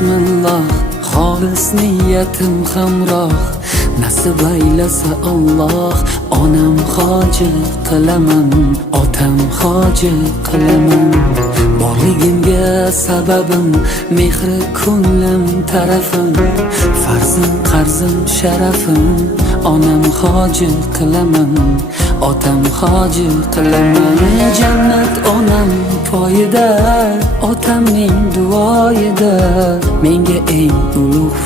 bismillah, xolis niyatim hamroh, nasib aylasa Alloh. Onam hoji qilaman, otam hoji qilaman. Borligimga sababim mehri ko'nglim tarafim, farzim qarzim sharafim. Onam hoji qilaman, otam hoji qilaman. Jannat onam poyida, otamning duoyida, menga eng ulug'